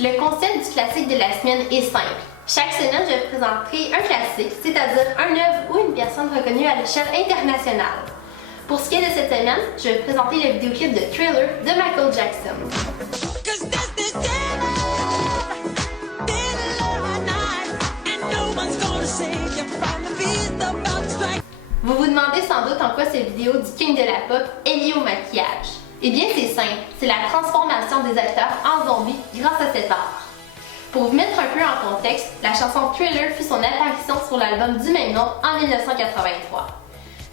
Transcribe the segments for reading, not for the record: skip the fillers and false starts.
Le concept du classique de la semaine est simple. Chaque semaine, je présenterai un classique, c'est-à-dire un œuvre ou une personne reconnue à l'échelle internationale. Pour ce qui est de cette semaine, je vais présenter le vidéoclip de Thriller de Michael Jackson. Vous vous demandez sans doute en quoi cette vidéo du King de la Pop est liée au maquillage. Eh bien, c'est simple, c'est la transformation des acteurs en zombies grâce à cet art. Pour vous mettre un peu en contexte, la chanson Thriller fut son apparition sur l'album du même nom en 1983.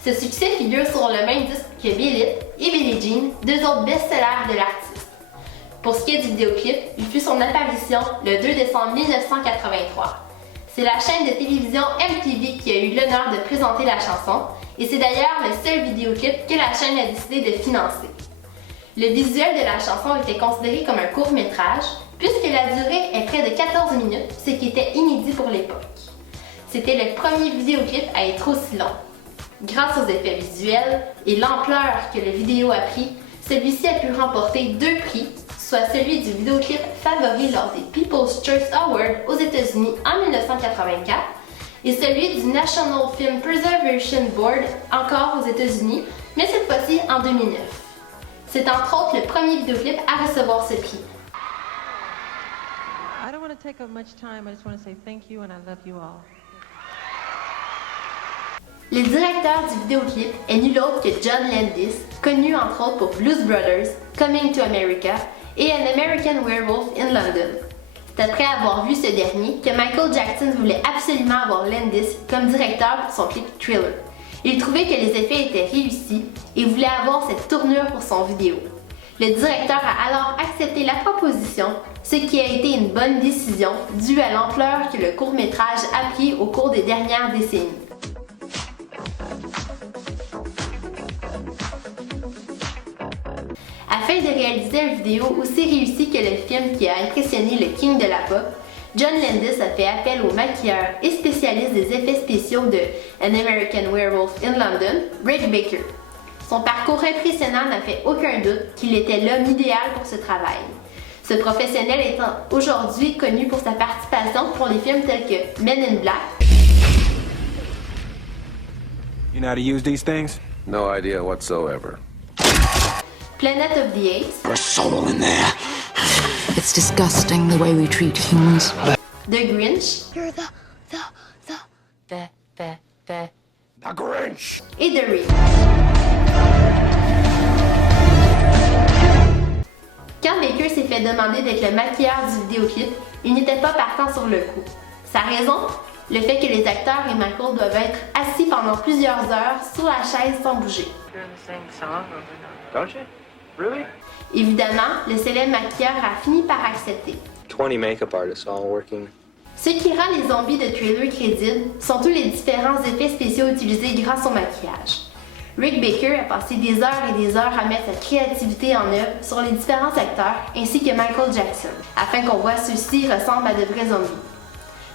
Ce succès figure sur le même disque que Bill It et Billie Jean, deux autres best-sellers de l'artiste. Pour ce qui est du vidéoclip, il fut son apparition le 2 décembre 1983. C'est la chaîne de télévision MTV qui a eu l'honneur de présenter la chanson, et c'est d'ailleurs le seul vidéoclip que la chaîne a décidé de financer. Le visuel de la chanson était considéré comme un court-métrage, puisque la durée est près de 14 minutes, ce qui était inédit pour l'époque. C'était le premier vidéoclip à être aussi long. Grâce aux effets visuels et l'ampleur que la vidéo a pris, celui-ci a pu remporter 2 prix, soit celui du vidéoclip favori lors des People's Choice Awards aux États-Unis en 1984 et celui du National Film Preservation Board encore aux États-Unis, mais cette fois-ci en 2009. C'est entre autres le premier vidéoclip à recevoir ce prix. I don't want to take up much time. I just want to say thank you and I love you all. Le directeur du vidéoclip est nul autre que John Landis, connu entre autres pour Blues Brothers, Coming to America et An American Werewolf in London. C'est après avoir vu ce dernier que Michael Jackson voulait absolument avoir Landis comme directeur pour son clip Thriller. Il trouvait que les effets étaient réussis et voulait avoir cette tournure pour son vidéo. Le directeur a alors accepté la proposition, ce qui a été une bonne décision due à l'ampleur que le court-métrage a pris au cours des dernières décennies. Afin de réaliser une vidéo aussi réussie que le film qui a impressionné le King de la Pop, John Landis a fait appel au maquilleur et spécialiste des effets spéciaux de An American Werewolf in London, Rick Baker. Son parcours impressionnant n'a fait aucun doute qu'il était l'homme idéal pour ce travail. Ce professionnel étant aujourd'hui connu pour sa participation pour les films tels que Men in Black. You know how to use these things? No idea whatsoever. Planet of the Apes. There's soul in there. It's disgusting the way we treat humans. The Grinch. You're the Grinch! Et The Ring. Quand Baker s'est fait demander d'être le maquilleur du vidéoclip, il n'était pas partant sur le coup. Sa raison? Le fait que les acteurs et Michael doivent être assis pendant plusieurs heures sur la chaise sans bouger. Don't you? Really? Évidemment, le célèbre maquilleur a fini par accepter. 20 makeup artists all working. Ce qui rend les zombies de Thriller crédibles sont tous les différents effets spéciaux utilisés grâce au maquillage. Rick Baker a passé des heures et des heures à mettre sa créativité en œuvre sur les différents acteurs ainsi que Michael Jackson, afin qu'on voit ceux-ci ressemblent à de vrais zombies.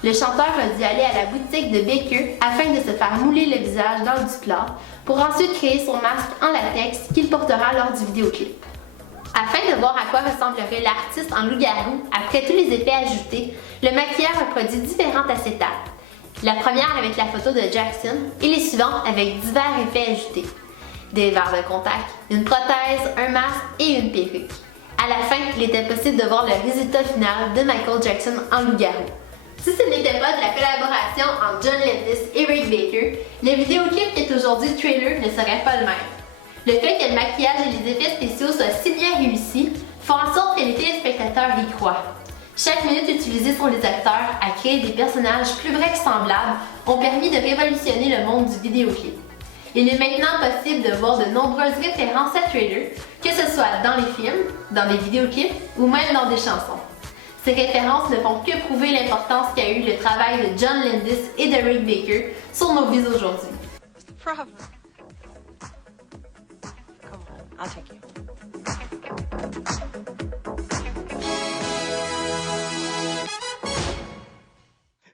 Le chanteur a dû aller à la boutique de Baker afin de se faire mouler le visage dans du plâtre pour ensuite créer son masque en latex qu'il portera lors du vidéoclip. Afin de voir à quoi ressemblerait l'artiste en loup-garou après tous les effets ajoutés, le maquilleur a produit différentes acétates. La première avec la photo de Jackson et les suivantes avec divers effets ajoutés. Des verres de contact, une prothèse, un masque et une perruque. À la fin, il était possible de voir le résultat final de Michael Jackson en loup-garou. Si ce n'était pas de la collaboration entre John Landis et Rick Baker, le vidéoclip qui est aujourd'hui Thriller ne serait pas le même. Le fait que le maquillage et les effets spéciaux soient si bien réussis font en sorte que les téléspectateurs y croient. Chaque minute utilisée sur les acteurs à créer des personnages plus vrais que semblables ont permis de révolutionner le monde du vidéoclip. Il est maintenant possible de voir de nombreuses références à Thriller, que ce soit dans les films, dans des vidéoclips ou même dans des chansons. Ces références ne font que prouver l'importance qu'a eu le travail de John Landis et de Rick Baker sur nos vies aujourd'hui. Problem. Come on, I'll take you.